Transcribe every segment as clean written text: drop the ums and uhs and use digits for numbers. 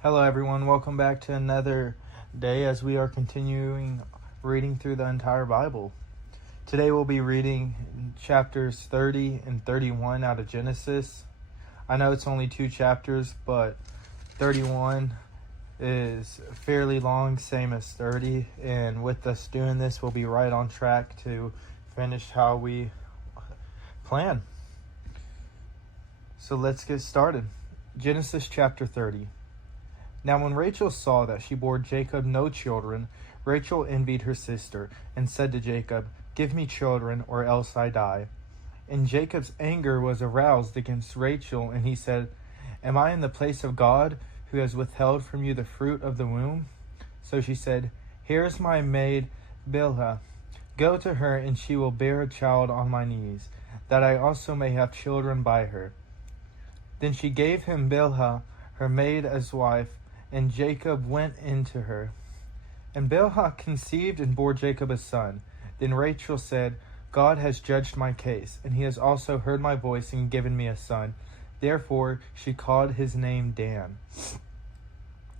Hello, everyone. Welcome back to another day as we are continuing reading through the entire Bible. Today we'll be reading chapters 30 and 31 out of Genesis. I know it's only 2 chapters, but 31 is fairly long, same as 30. And with us doing this, we'll be right on track to finish how we plan. So let's get started. Genesis chapter 30. Now when Rachel saw that she bore Jacob no children, Rachel envied her sister, and said to Jacob, "Give me children, or else I die." And Jacob's anger was aroused against Rachel, and he said, "Am I in the place of God, who has withheld from you the fruit of the womb?" So she said, "Here is my maid Bilhah. Go to her, and she will bear a child on my knees, that I also may have children by her." Then she gave him Bilhah, her maid, as wife, and Jacob went in to her. And Bilhah conceived and bore Jacob a son. Then Rachel said, "God has judged my case, and he has also heard my voice and given me a son." Therefore she called his name Dan.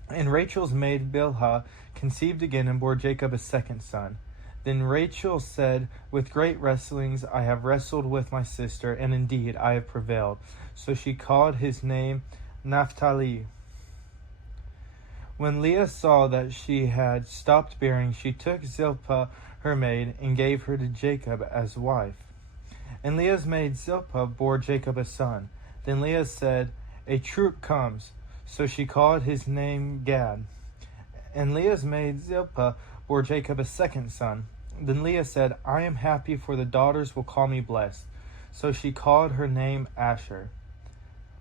And Rachel's maid Bilhah conceived again and bore Jacob a second son. Then Rachel said, "With great wrestlings I have wrestled with my sister, and indeed I have prevailed." So she called his name Naphtali. When Leah saw that she had stopped bearing, she took Zilpah her maid and gave her to Jacob as wife. And Leah's maid Zilpah bore Jacob a son. Then Leah said, "A troop comes." So she called his name Gad. And Leah's maid Zilpah bore Jacob a second son. Then Leah said, "I am happy, for the daughters will call me blessed." So she called her name Asher.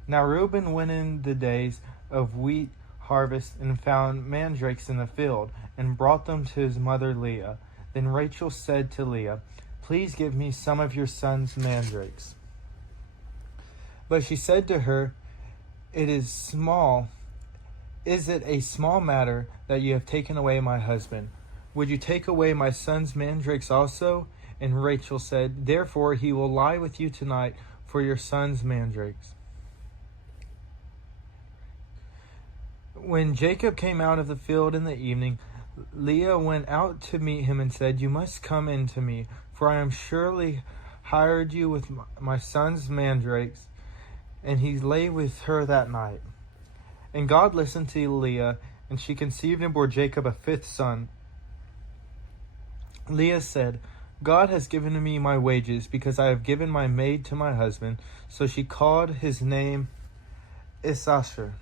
Now Reuben went in the days of wheat harvest and found mandrakes in the field, and brought them to his mother Leah. Then Rachel said to Leah, "Please give me some of your son's mandrakes." But she said to her, Is it a small matter that you have taken away my husband? Would you take away my son's mandrakes also?" And Rachel said, "Therefore he will lie with you tonight for your son's mandrakes." When Jacob came out of the field in the evening, Leah went out to meet him and said, "You must come in to me, for I am surely hired you with my son's mandrakes." And he lay with her that night. And God listened to Leah, and she conceived and bore Jacob a fifth son. Leah said, "God has given me my wages, because I have given my maid to my husband." So she called his name Issachar.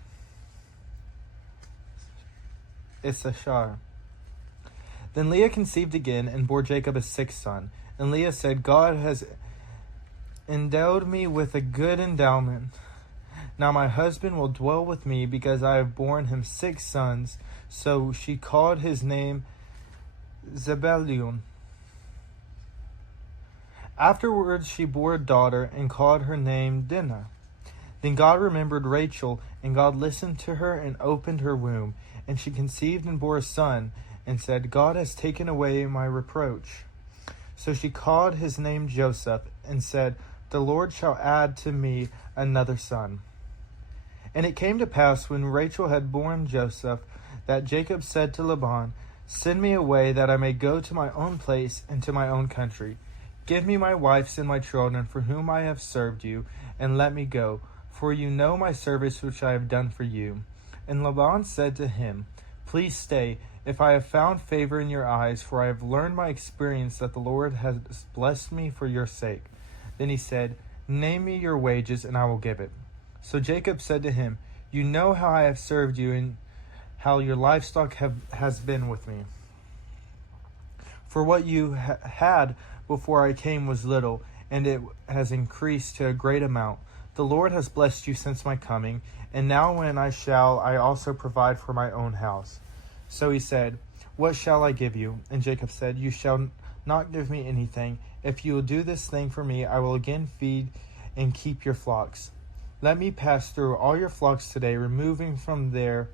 Then Leah conceived again and bore Jacob a sixth son. And Leah said, "God has endowed me with a good endowment. Now my husband will dwell with me, because I have borne him 6 sons." So she called his name Zebulun. Afterwards she bore a daughter and called her name Dinah. Then God remembered Rachel, and God listened to her and opened her womb. And she conceived and bore a son, and said, "God has taken away my reproach." So she called his name Joseph, and said, "The Lord shall add to me another son." And it came to pass, when Rachel had borne Joseph, that Jacob said to Laban, "Send me away, that I may go to my own place and to my own country. Give me my wives and my children, for whom I have served you, and let me go, for you know my service which I have done for you." And Laban said to him, "Please stay, if I have found favor in your eyes, for I have learned by experience that the Lord has blessed me for your sake." Then he said, "Name me your wages, and I will give it." So Jacob said to him, "You know how I have served you, and how your livestock has been with me. For what you had before I came was little, and it has increased to a great amount. The Lord has blessed you since my coming, and now when I also provide for my own house." So he said, "What shall I give you?" And Jacob said, "You shall not give me anything. If you will do this thing for me, I will again feed and keep your flocks. Let me pass through all your flocks today, removing from there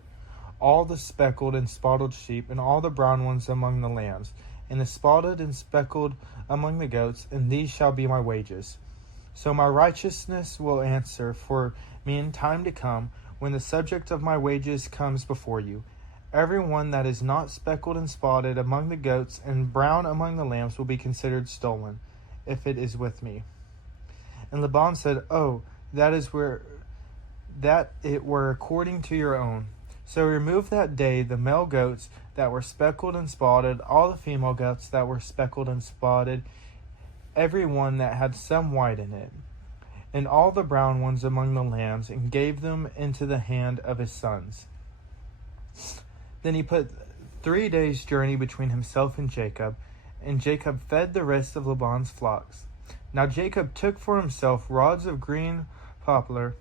all the speckled and spotted sheep, and all the brown ones among the lambs, and the spotted and speckled among the goats, and these shall be my wages. So my righteousness will answer for me in time to come, when the subject of my wages comes before you. Every one that is not speckled and spotted among the goats and brown among the lambs will be considered stolen, if it is with me." And Laban said, "Oh, that it were according to your own." So he removed that day the male goats that were speckled and spotted, all the female goats that were speckled and spotted, every one that had some white in it, and all the brown ones among the lambs, and gave them into the hand of his sons. Then he put 3 days' journey between himself and Jacob fed the rest of Laban's flocks. Now Jacob took for himself rods of green poplar,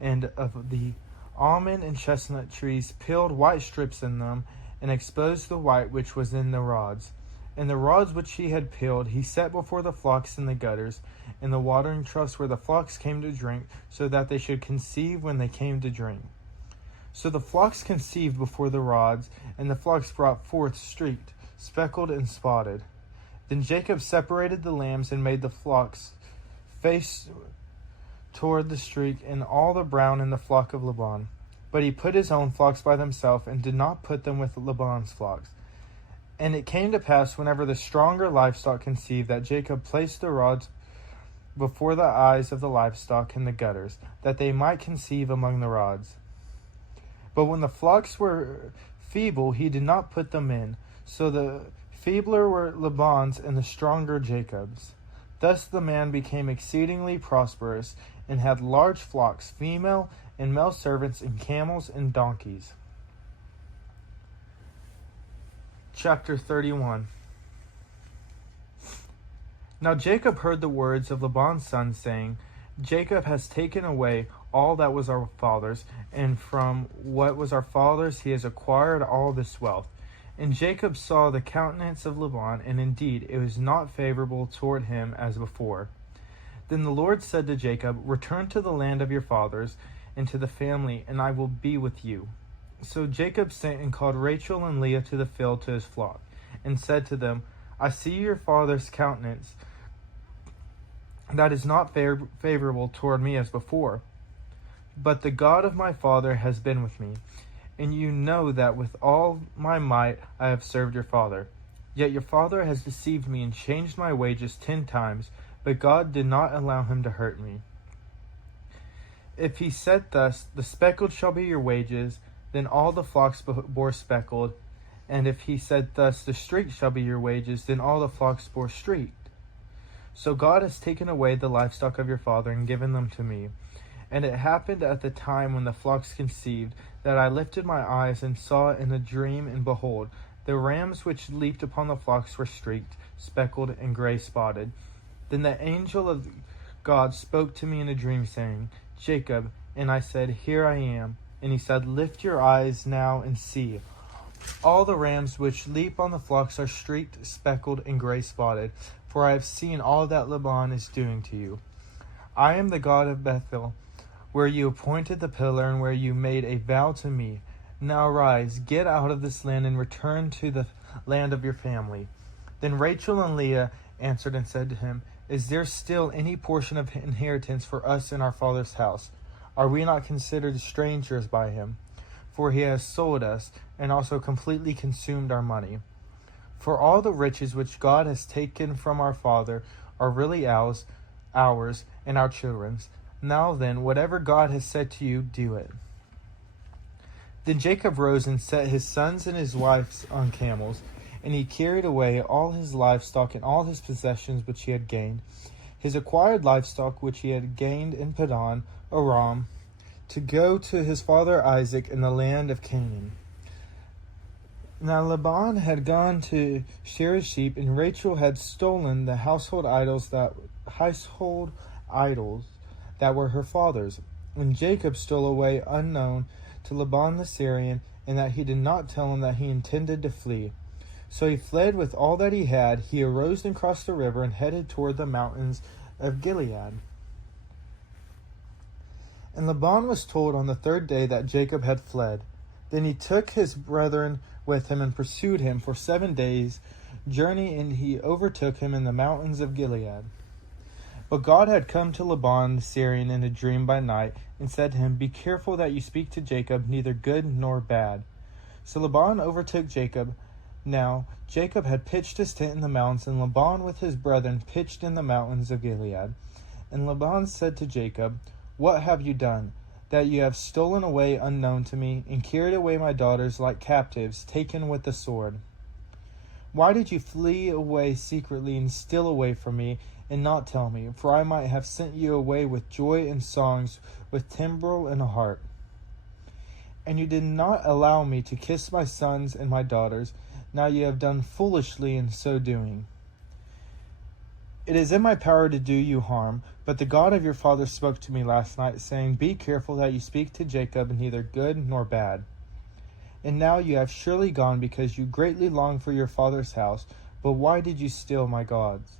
and of the almond and chestnut trees, peeled white strips in them, and exposed the white which was in the rods. And the rods which he had peeled he set before the flocks in the gutters, in the watering troughs where the flocks came to drink, so that they should conceive when they came to drink. So the flocks conceived before the rods, and the flocks brought forth streaked, speckled, and spotted. Then Jacob separated the lambs and made the flocks face toward the streak, and all the brown in the flock of Laban. But he put his own flocks by themselves, and did not put them with Laban's flocks. And it came to pass, whenever the stronger livestock conceived, that Jacob placed the rods before the eyes of the livestock in the gutters, that they might conceive among the rods. But when the flocks were feeble, he did not put them in. So the feebler were Laban's, and the stronger Jacob's. Thus the man became exceedingly prosperous, and had large flocks, female and male servants, and camels and donkeys. Chapter 31. Now Jacob heard the words of Laban's son, saying, "Jacob has taken away all that was our father's, and from what was our father's he has acquired all this wealth." And Jacob saw the countenance of Laban, and indeed it was not favorable toward him as before. Then the Lord said to Jacob, "Return to the land of your fathers, and to the family, and I will be with you." So Jacob sent and called Rachel and Leah to the field to his flock, and said to them, "I see your father's countenance, that is not favorable toward me as before. But the God of my father has been with me, and you know that with all my might I have served your father. Yet your father has deceived me and changed my wages 10 times, but God did not allow him to hurt me. If he said thus, 'The speckled shall be your wages,' then all the flocks bore speckled. And if he said thus, 'The streaked shall be your wages,' then all the flocks bore streaked. So God has taken away the livestock of your father and given them to me. And it happened at the time when the flocks conceived, that I lifted my eyes and saw in a dream, and behold, the rams which leaped upon the flocks were streaked, speckled, and gray spotted. Then the angel of God spoke to me in a dream, saying, 'Jacob,' and I said, 'Here I am.' And he said, 'Lift your eyes now and see. All the rams which leap on the flocks are streaked, speckled, and gray spotted, for I have seen all that Laban is doing to you. I am the God of Bethel, where you appointed the pillar, and where you made a vow to me. Now rise, get out of this land, and return to the land of your family.' Then Rachel and Leah answered and said to him, 'Is there still any portion of inheritance for us in our father's house? Are we not considered strangers by him? For he has sold us, and also completely consumed our money. For all the riches which God has taken from our father are really ours, and our children's. Now then, whatever God has said to you, do it.' Then Jacob rose and set his sons and his wives on camels, and he carried away all his livestock and all his possessions which he had gained, his acquired livestock which he had gained in Padan Aram, to go to his father Isaac in the land of Canaan. Now Laban had gone to shear his sheep, and Rachel had stolen the household idols that were her father's. And Jacob stole away unknown to Laban the Syrian, and that he did not tell him that he intended to flee. So he fled with all that he had. He arose and crossed the river and headed toward the mountains of Gilead. And Laban was told on the 3rd day that Jacob had fled. Then he took his brethren with him and pursued him for 7 days' journey, and he overtook him in the mountains of Gilead. But God had come to Laban the Syrian in a dream by night, and said to him, "Be careful that you speak to Jacob neither good nor bad." So Laban overtook Jacob. Now Jacob had pitched his tent in the mountains, and Laban with his brethren pitched in the mountains of Gilead. And Laban said to Jacob, "What have you done, that you have stolen away unknown to me, and carried away my daughters like captives, taken with the sword? Why did you flee away secretly and steal away from me, and not tell me? For I might have sent you away with joy and songs, with timbrel and a harp. And you did not allow me to kiss my sons and my daughters. Now you have done foolishly in so doing. It is in my power to do you harm, but the God of your father spoke to me last night, saying, 'Be careful that you speak to Jacob neither good nor bad.' And now you have surely gone because you greatly long for your father's house. But why did you steal my gods?"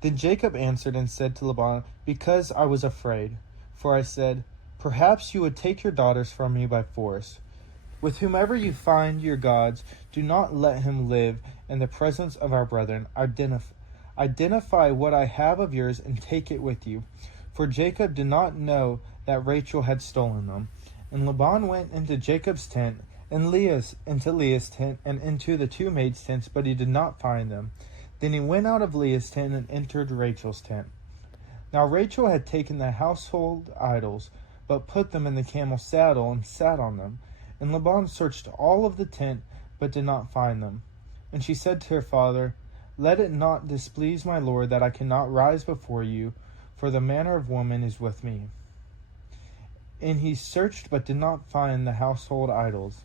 Then Jacob answered and said to Laban, "Because I was afraid. For I said, 'Perhaps you would take your daughters from me by force.' With whomever you find your gods, do not let him live in the presence of our brethren. Identify what I have of yours and take it with you." For Jacob did not know that Rachel had stolen them. And Laban went into Jacob's tent, and into Leah's tent, and into the two maids' tents, but he did not find them. Then he went out of Leah's tent and entered Rachel's tent. Now Rachel had taken the household idols, but put them in the camel's saddle and sat on them. And Laban searched all of the tent, but did not find them. And she said to her father, "Let it not displease my lord that I cannot rise before you, for the manner of woman is with me." And he searched, but did not find the household idols.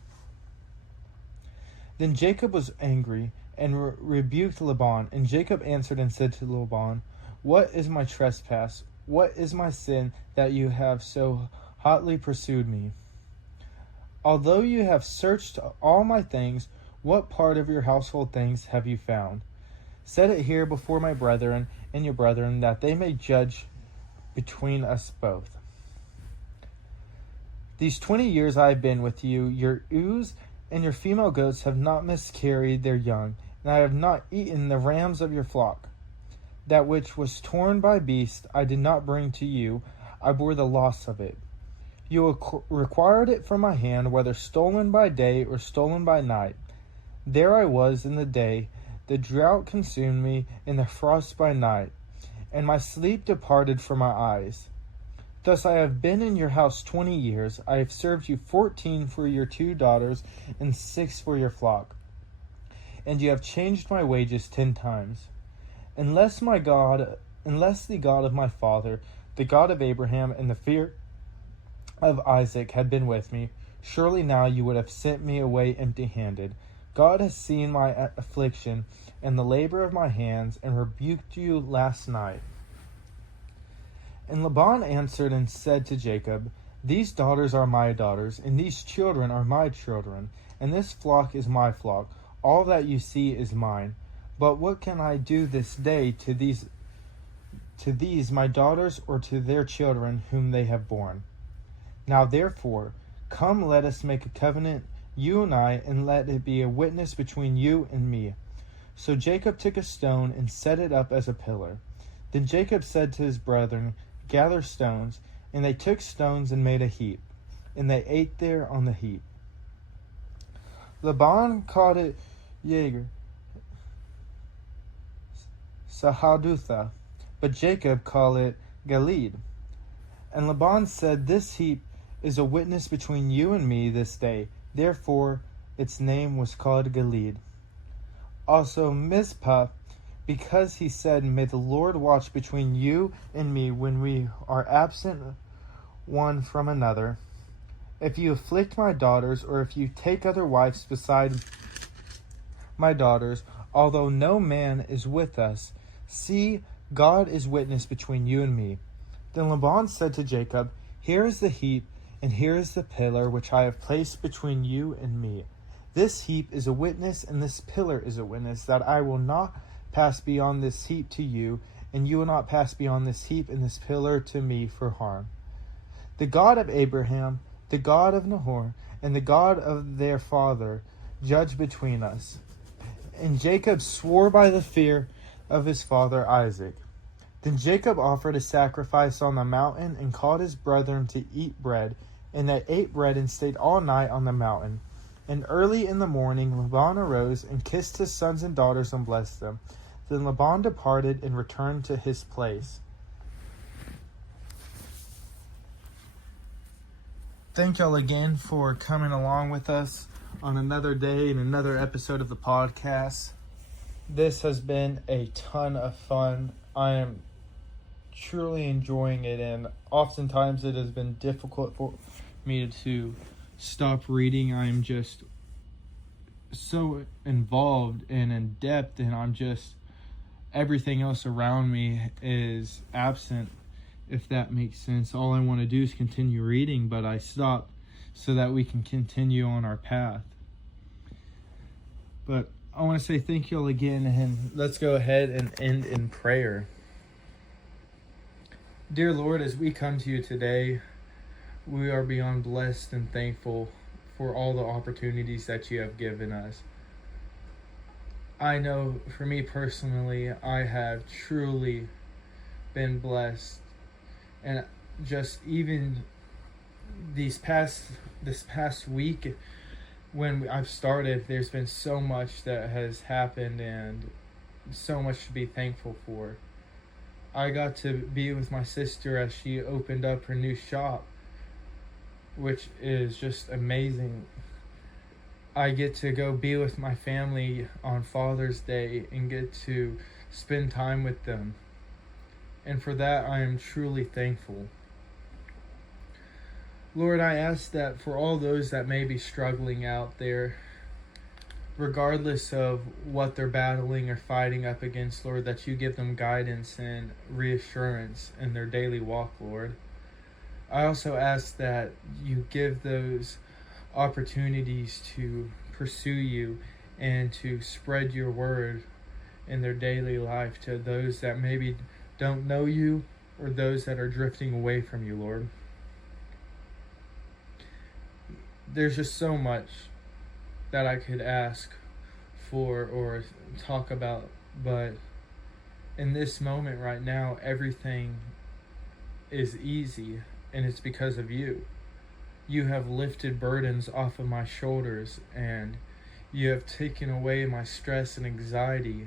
Then Jacob was angry, and rebuked Laban. And Jacob answered and said to Laban, "What is my trespass? What is my sin that you have so hotly pursued me? Although you have searched all my things, what part of your household things have you found? Set it here before my brethren and your brethren, that they may judge between us both. These 20 years I have been with you. Your ewes and your female goats have not miscarried their young, and I have not eaten the rams of your flock. That which was torn by beast I did not bring to you. I bore the loss of it. You required it from my hand, whether stolen by day or stolen by night. There I was in the day, the drought consumed me, and the frost by night, and my sleep departed from my eyes. Thus I have been in your house 20 years. I have served you 14 for your 2 daughters, and 6 for your flock. And you have changed my wages 10 times. Unless the God of my father, the God of Abraham, and the fear of Isaac had been with me, surely now you would have sent me away empty-handed. God has seen my affliction and the labor of my hands, and rebuked you last night." And Laban answered and said to Jacob, "These daughters are my daughters, and these children are my children, and this flock is my flock. All that you see is mine. But what can I do this day to these my daughters, or to their children whom they have borne? Now therefore, come, let us make a covenant, you and I, and let it be a witness between you and me." So Jacob took a stone and set it up as a pillar. Then Jacob said to his brethren, "Gather stones." And they took stones and made a heap, and they ate there on the heap. Laban called it Yager, Sahadutha, but Jacob called it Gilead. And Laban said, "This heap is a witness between you and me this day." Therefore its name was called Gilead. Also Mizpah, because he said, "May the Lord watch between you and me when we are absent one from another. If you afflict my daughters, or if you take other wives beside my daughters, although no man is with us, see, God is witness between you and me." Then Laban said to Jacob, "Here is the heap, and here is the pillar which I have placed between you and me. This heap is a witness, and this pillar is a witness, that I will not pass beyond this heap to you, and you will not pass beyond this heap and this pillar to me for harm. The God of Abraham, the God of Nahor, and the God of their father judge between us." And Jacob swore by the fear of his father Isaac. Then Jacob offered a sacrifice on the mountain and called his brethren to eat bread. And they ate bread and stayed all night on the mountain. And early in the morning Laban arose and kissed his sons and daughters and blessed them. Then Laban departed and returned to his place. Thank y'all again for coming along with us on another day and another episode of the podcast. This has been a ton of fun. I am truly enjoying it, and oftentimes it has been difficult for me to stop reading. I'm just so involved and in depth, and everything else around me is absent, if that makes sense. All I want to do is continue reading, but I stop so that we can continue on our path. But I want to say thank you all again, and let's go ahead and end in prayer. Dear Lord, as we come to you today, we are beyond blessed and thankful for all the opportunities that you have given us. I know for me personally, I have truly been blessed. And just even this past week, when I've started, there's been so much that has happened and so much to be thankful for. I got to be with my sister as she opened up her new shop, which is just amazing. I get to go be with my family on Father's Day and get to spend time with them. And for that, I am truly thankful. Lord, I ask that for all those that may be struggling out there, regardless of what they're battling or fighting up against, Lord, that you give them guidance and reassurance in their daily walk, Lord. I also ask that you give those opportunities to pursue you and to spread your word in their daily life to those that maybe don't know you or those that are drifting away from you, Lord. There's just so much that I could ask for or talk about, but in this moment right now, everything is easy, and it's because of you. You have lifted burdens off of my shoulders, and you have taken away my stress and anxiety,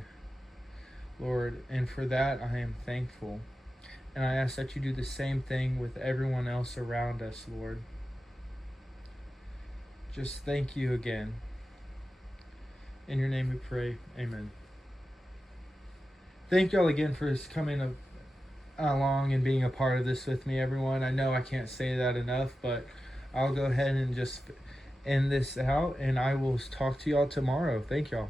Lord, and for that I am thankful. And I ask that you do the same thing with everyone else around us, Lord. Just thank you again. In your name we pray, amen. Thank y'all again for coming along and being a part of this with me, everyone. I know I can't say that enough, but I'll go ahead and just end this out, and I will talk to y'all tomorrow. Thank y'all.